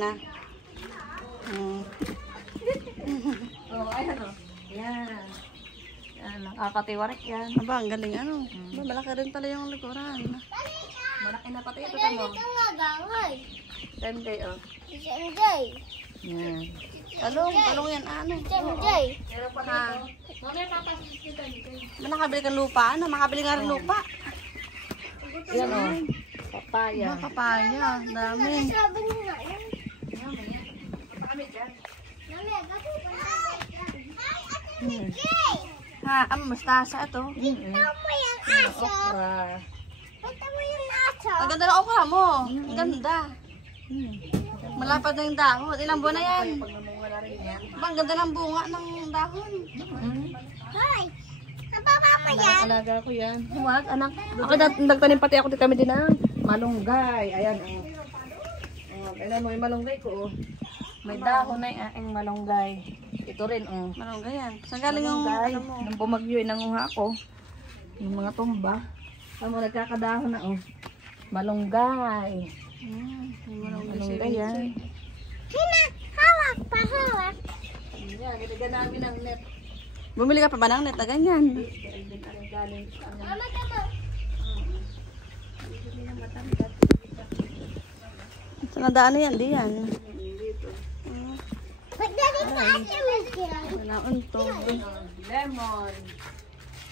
na. Oh, ayan o. Yan. Yan, nakakatiwarik yan. Aba, ang galing ano. Aba, malaki rin pala yung likuran. Malaki na pati ito mo. Ganda oh. Yan. Talong yan, ano. Meron pa dito. Mamaya papasis kita dito. Nakabili kang lupa, ano? Makabili nga rin lupa. Yan oh. Papaya. Aba, papaya. Dami. Kami dyan. Ha, mustasa ito. Okra. Ang ganda ng okra mo. Ang ganda. Malapad na yung dahon. Ilang buwan na yan? Pag namunga rin yan. Aba, ang ganda ng bunga ng dahon. Alaga ko yan. Huwag, anak. Ako nagtanim pati ako dito kami din ng malunggay. Ayan, oh. Oh, kailan mo yung malunggay ko, oh. May dahon na yung aking malunggay. Ito rin, oh. Malunggay yan. Saan galing yung Malunggay. ano mo? Nung bumagyo, nanguha ko. Yung mga tumba. Alam mo, nagkakadahon na, oh. Malunggay. Malunggay yan. Yan, ginagan namin ang net. Bumili ka pa ba ng net na ganyan? Saan nadaan na yan? Di yan. Wala to. Lemon.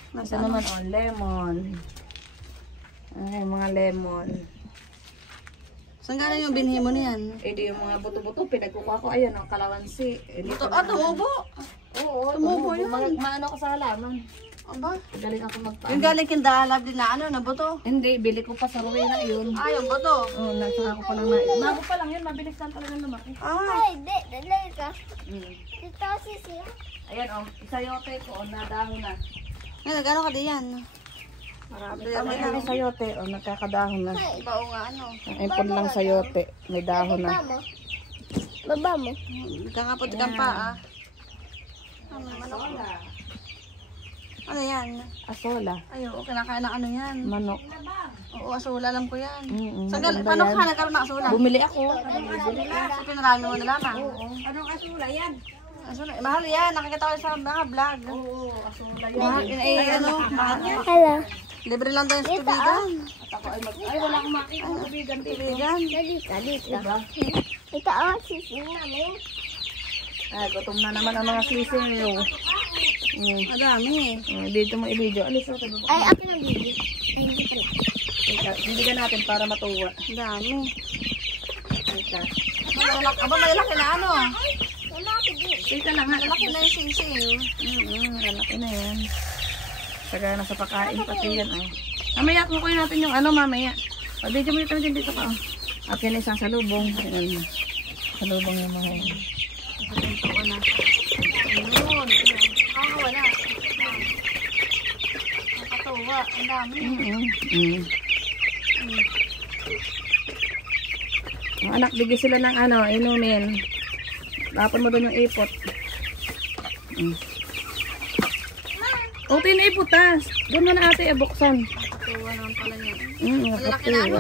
Ito Nasaan naman, oh, lemon. Ay, mga lemon. Saan galing yung binhi mo niyan? Eh, di yung mga buto-buto, pinagkukuha ko. Ayan, ang kalamansi. Eh, Ito, tumubo. Oo, tumubo yan. Maano ko sa halaman. Aba, Galing ako magpaano. yung galing kindalab din na ano, na buto. Hindi, bili ko pa sa Rowena yun. Ah, yung buto. Oo, nasa ako pa lang na. Bago pa lang yun, mabilis lang talaga lumaki. Ah, Ayan, oh, isayote ko, oh, nadahon na. ngayon, gano'n ka di yan? Marami ang sayote, oh, nagkakadahon na. Iba o nga ano. Ang ipon lang sayote, may dahon na. Baba mo. Kakapot kang pa ah. Ano yan? Asola, Ay, oo, kinakain ng ano yan. manok. Oo, asula, alam ko yan. Saan Maganda paano yan. ka nagkaroon ng asula? Bumili ako. So, pinarami mo na lamang. Anong asula yan? Asula, mahal yan. Nakikita ko sa mga vlog. Oo, asula Mahal, ano, mahal. Hello. Libre lang daw yung tubigan. At ako ay wala akong makita ng tubigan dito. Tubigan. Dito. Diba? Ito oh, sisi namin. Ay, gutom na naman ang mga sisiyo. Madami. Dito mo i-video. Alis ako. Ay, ako ng baby. Ay, hindi pala. Bibigyan natin para matuwa. Dami. Teka. Aba, malaki na ano. Wala ako din. Teka lang ha. Malaki na yung sisiyo. Malaki na yan. Saka nasa pakain pati yan. Oh. Mamaya kung kunin natin yung ano mamaya. Video mo dito ka. Akin na isang salubong. Ayan. Salubong yung mga yan. Ito ko na. Ayun. Wala. Nakatuwa. Ang dami. Ang anak, bigyan sila ng ano, inumin. Tapon mo doon yung ipot. O, tiniipotas. Doon mo na ate, buksan. Nakatuwa naman pala yan. Malalaki na ano?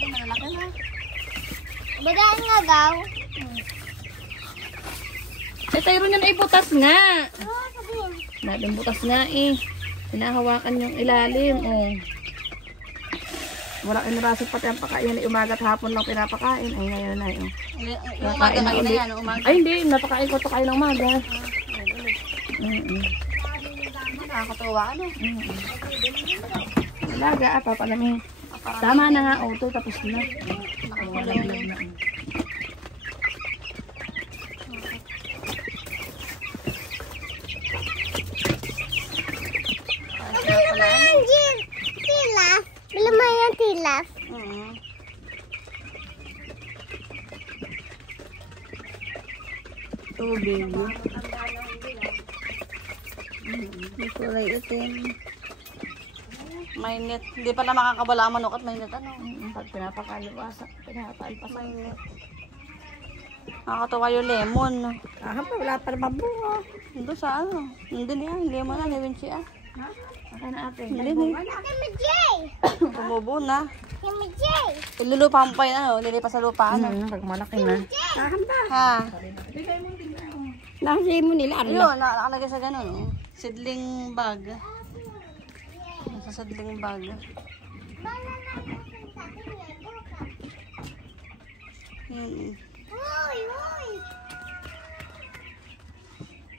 Malaki na. Bagaan nga daw. Eh, tayo rin yung iputas nga. Natin butas nga eh. Hinahawakan yung ilalim. Oh. Wala inarasit pati ang pakain. Umaga at hapon lang pinapakain. Ay, ngayon na yun. Yung umaga na yun na yan. Umaga. Ay, hindi. Napakain ko ito kain ng umaga. Nakakatuwa ano. Umaga, papalamig. Tama na nga, auto. Tapos na. Nakakulong na. Tilap. Belum yung tilap. Tubig. May kulay itim. May net. Hindi pala makakabala ang manok at may net ano. Pag pinapakaliwasan, pinapalpasan. May net. Nakakatawa yung lemon. Ah, wala pa naman bunga. Ito sa ano? Hindi niya. Lemon na. Lewin siya. Okay na ate. Dali na. Kami Jay! Tumubo na. Kami Jay! Ilulupa mo pa yun, ano? Lilipas sa lupa, ano? Pag malaki na. Ha? Nakasay mo nila. Yun, nakalagay sa ganun. Oh. Seedling bag. Sa seedling bag. Uy! Uy!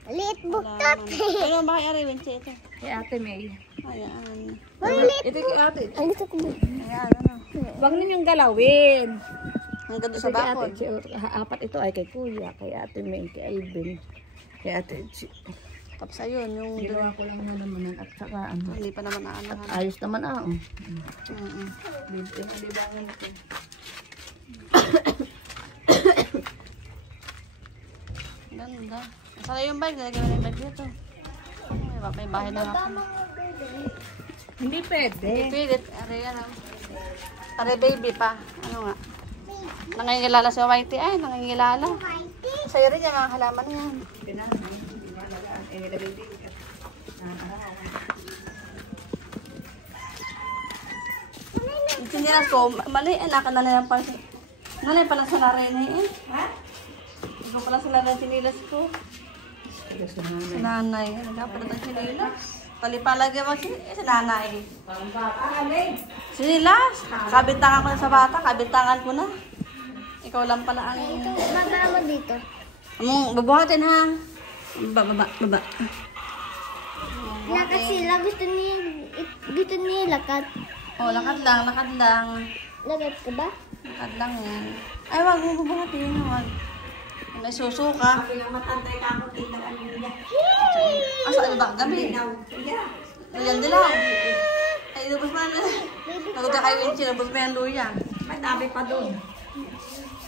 Liit bukat! Ano ba kay Ari, Winche ito? Kay ate May. Ayan. Uy, liit! Ito kay ate. Ay, gusto ko ba? Ayan, ano? Huwag ninyong galawin. Hanggang doon Ito sa kay bakod. ate. Apat ito ay kay kuya, kay ate May, kay Alvin, kay ate Chi. Tapos ayun, yung Ginawa ko lang na naman at saka ano. hindi pa naman naanahan. Ayos naman Libangan ito. Ganda. Saka yung bag, nalagyan mo na yung bag dito. May bahay na ako. Hindi pwede. Pilit, ari yan ah. Ari baby pa. Ano nga? Nangingilala si Whitey. Ay, nangingilala. Sa'yo rin yan, mga halaman yan. Yung sinilas ko, mali, anak na lang pala. Nanay pala sa laray na eh. Ha? Ikaw pala sa laray sinilas ko. Si nanay. Nagkapalat ang sinilas. Palipalagay mo si nanay. Sinilas. Kabintangan ko na sa bata. Kabintangan ko na. Ikaw lang pala ang... Baba mo dito. Babuhatin ha. Baba. Nakasila, gusto niya ilakad. Oh, lakad lang. Lagad ka ba? Lakad lang yan. Ay, wag mo babuhatin. Wag. May susuka. Asa ano ba? Gabi. Ayan din lang. Ay, lubos mo na. Nagod ka kay Winchi, lubos mo yung luya. May tabi pa doon.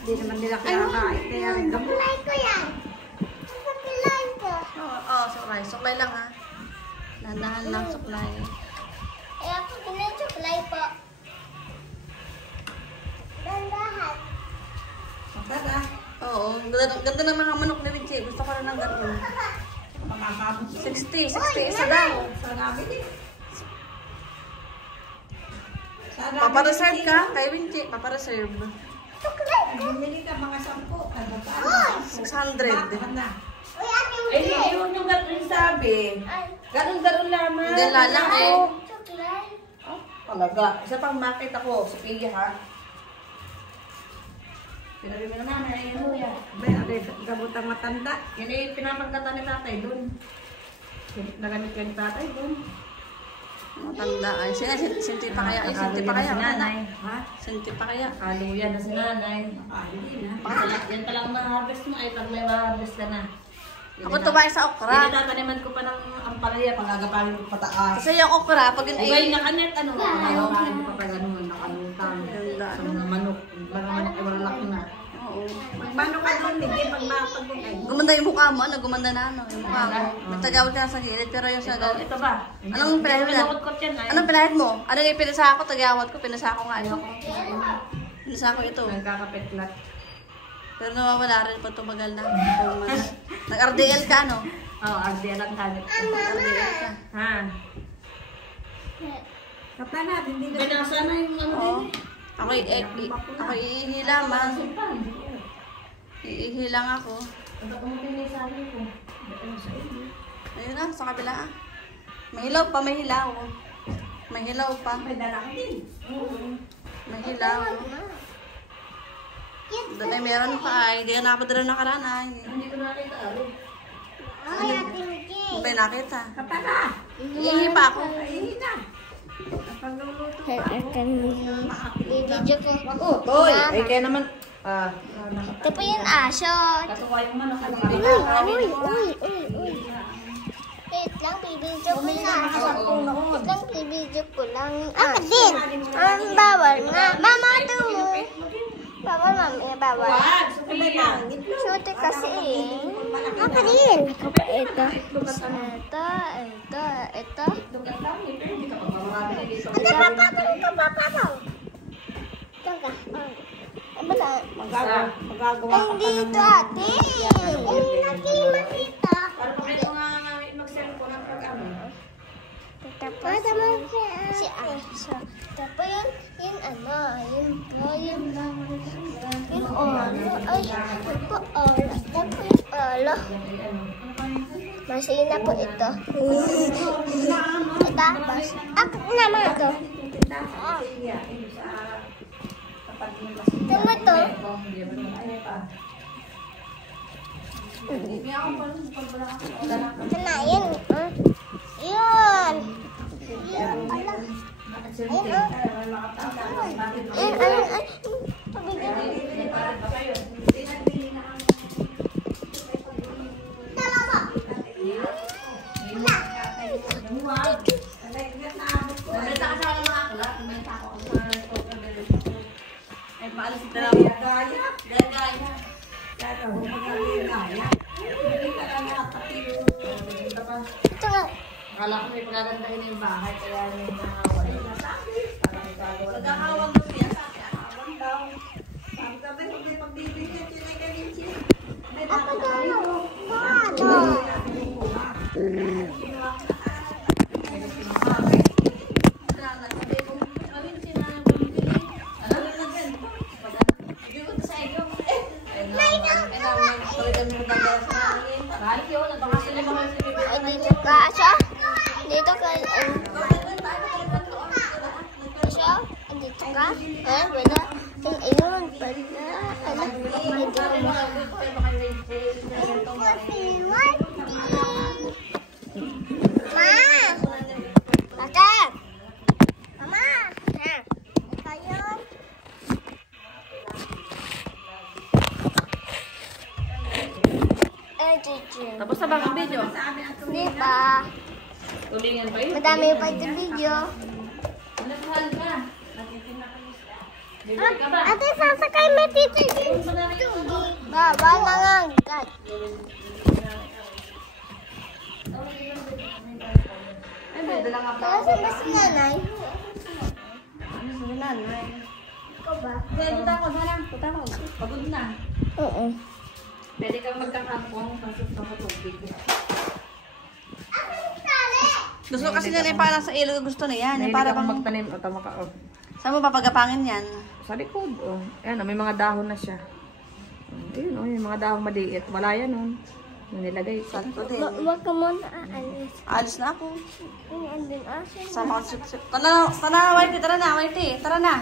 Hindi naman nila kinakain. Kaya rin gamot. Suklay ko yan. Suklay ko. Oo, suklay. Suklay lang ha. Dahan-dahan lang suklay. Eh, ako pinasuklay po. Dandahan. Oo, ganda ng mga manok ni Winchi. Gusto ko rin ng gano'n. 60 isa daw. Papareserve ka kay Winchi. Papareserve. Bumili ka mga 10. 600. Uy, ate mo. Ay, yun yung gano'n sabi. Ganun-ganun lamang. Hindi lalang eh. Suklay. Talaga. Isa pang market ako. Sa Pia ha. Sinabi mo na nanay, yung luya. May gabutang matanda. Yan eh, pinapagkata ni tatay doon. Nagamit ko yung tatay doon. Matanda ay. Sinti pa kaya? Sinti pa kaya? Si nanay. Ha? Sinti pa kaya? Kaluya na si nanay. Yan palang ma-harvest mo ay pag may ma-harvest ka na. Ako tumayo sa okra. Tinataniman ko pa ng ampalaya pag agapalin ko pataas. Kasi yung okra, pag yun Ugay ay... na kanet, ano? Agapalin ko pa pa ganun, nakalutan. Ganda. Sa mga manok. Mga manok ay malalaki na. Oo. Magmanok ka doon, hindi pag mapagugay. Gumanda yung mukha mo, ano? Gumanda na ano? Yung mukha mo. Nagtagawad ka na sa gilid, pero yung sa gawin. Ito ba? Anong pinahid mo? Pinukot yan ay. Anong pinahid mo? Ano yung pinasa ako? Tagawad ko, pinasa ako nga. Ayoko. Pinasa ko ito. Nagkakapetlat. Pero nawawala rin pag tumagal na. Nag-RDL ka, no? Oo, RDL ang kalit. Nag-RDL ka. Ha? Kapala, hindi na. Binasa na yung ano Oo. din. Ako iihila, man. Iihilang ako. Ano ko mo pinisabi ko? Ayun na, sa kabila. May hilaw pa, may hilaw. May hilaw pa. May dala ko din. May hilaw. Doon ay meron pa ay. Hindi ka nakapadala ng karanay. Hindi ko nakita. Ay, ate mo, Jay. Hindi ba nakita? Kapala! Iihi pa ako. Ihi na. Pagluluto. Video ko. Oh, toy! Ay, kaya naman. Ito po yung aso. Katuwa yung manok. Uy. Wait lang, bibidyo ko lang. Wait lang, bibidyo ko lang. Ako din. Ang bawal nga. Mama, ito mo. Bawal, mami. Bawal. Suti kasi eh. Ako din. Ito. Ito, papapaw. Diyan ka. Magagawa Ay, dito ate. Ay, nakima dito. Para pag ito nga mag-send ko ng pag-ano. Tapos, po olo. Ito po yung olo. Masina po ito. Tapos, ako naman ito. Ito mo ito. Ito na, yun. Yun. Yun pala. Ayun, Ay, maalas ito lang. Gaya. ito nga. Akala ko may pagkagandahin yung bahay, kaya may nakawala. Pagkakawag mo siya sa akin, akawag daw. Sabi, hindi pagbibigyan sila ganyan siya. Ako dalo. Ay, dito ka siya. Dito ka. Siya. Dito ka. Wala. Ayun. Pala. Dito ka. Ma! Bakit? Mama! Kayo? Tapos na ba ang video? Hindi pa. Tulingan pa yun. Madami pa ito video. Ate, sasakay mo dito. Baba na nga. Ay, may dala nga pa. Kaya sa mas nanay. Ano sa nanay? Ikaw ba? Punta ako, sana. Punta ako. Pagod na. Oo. Pwede kang magkakampong pasok sa tubig. Gusto kasi nila yung para sa ilog gusto na yan. Yung para Para bang bang... magtanim o tama ka. Oh. Saan mo papagapangin yan? Sa likod. Oh. Ayan, may mga dahon na siya. Ayun, oh, yung mga dahon maliit. Wala yan, oh. Yung nilagay. Sakto din. Huwag ka muna aalis. Alis na ako. Andun asin. Sama ko sip-sip. Tara na, Whitey. Tara na, Whitey. Tara na.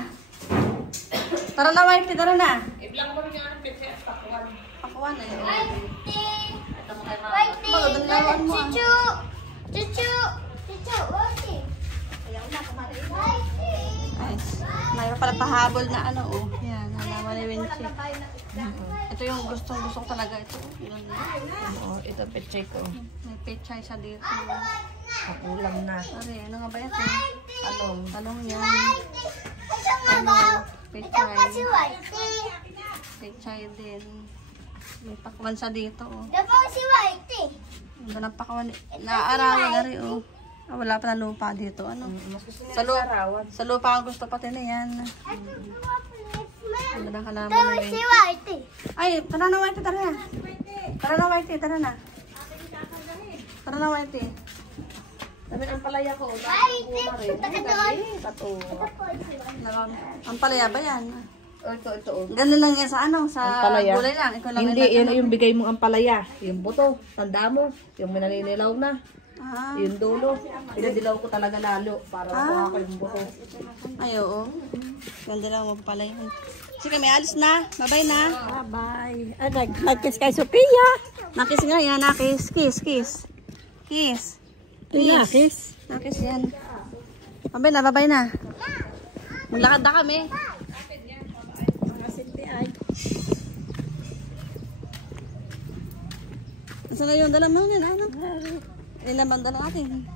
Tara na, Whitey. Tara na. Iblang mo rin yung anong pizza at pakuan. Pakuha na yun. Whitey! Pagod ang lawan mo, ah. Chuchu! Chuchu! Chuchu! Whitey! Whitey! Nice. May pala pahabol na ano, oh. Yan, halaman ni Winchi. Ito yung gusto ko talaga ito. Yun. Oo, ito pechay ko. May pechay siya dito. Pakulam na. Ari, ano nga ba ito? Anong? Talong yan. Ito nga daw. Ito pa si Whitey. Pechay din. May pakwan siya dito, oh. Ito pa si Whitey. Ano ng pakwan? Naaarawan na rin, oh. Ah, wala pa na lupa dito, ano? Sa lupa ang gusto pati na yan. Ano na halaman Ito ni si Winchi. Whitey. Ay, tara na, Whitey, tara na. Tara na, Whitey, tara na. Tara na, Whitey. Sabi ang palaya ko. Whitey! Takatuan. Tato. Ang palaya ba yan? Ito. Ganun lang yan sa ano, sa Ampalaya. gulay lang. Ikaw lang Hindi, yung yun yung bigay mong ampalaya. Yung buto, tanda mo. Yung minaninilaw na. Ah, Yung dulo. Pinadilaw ko talaga lalo para makuha ko yung buto. ay, oo. Ganda lang mo pala yun. Sige, may alis na. Bye-bye na. Bye. Ay, nag-kiss kay Sophia. Nakis nga yan, nakis. Kiss. Kiss. Nakis yan. Bye-bye na. Maglakad na kami. Nasaan na yung dala mo? Ano? Ayun naman dala natin.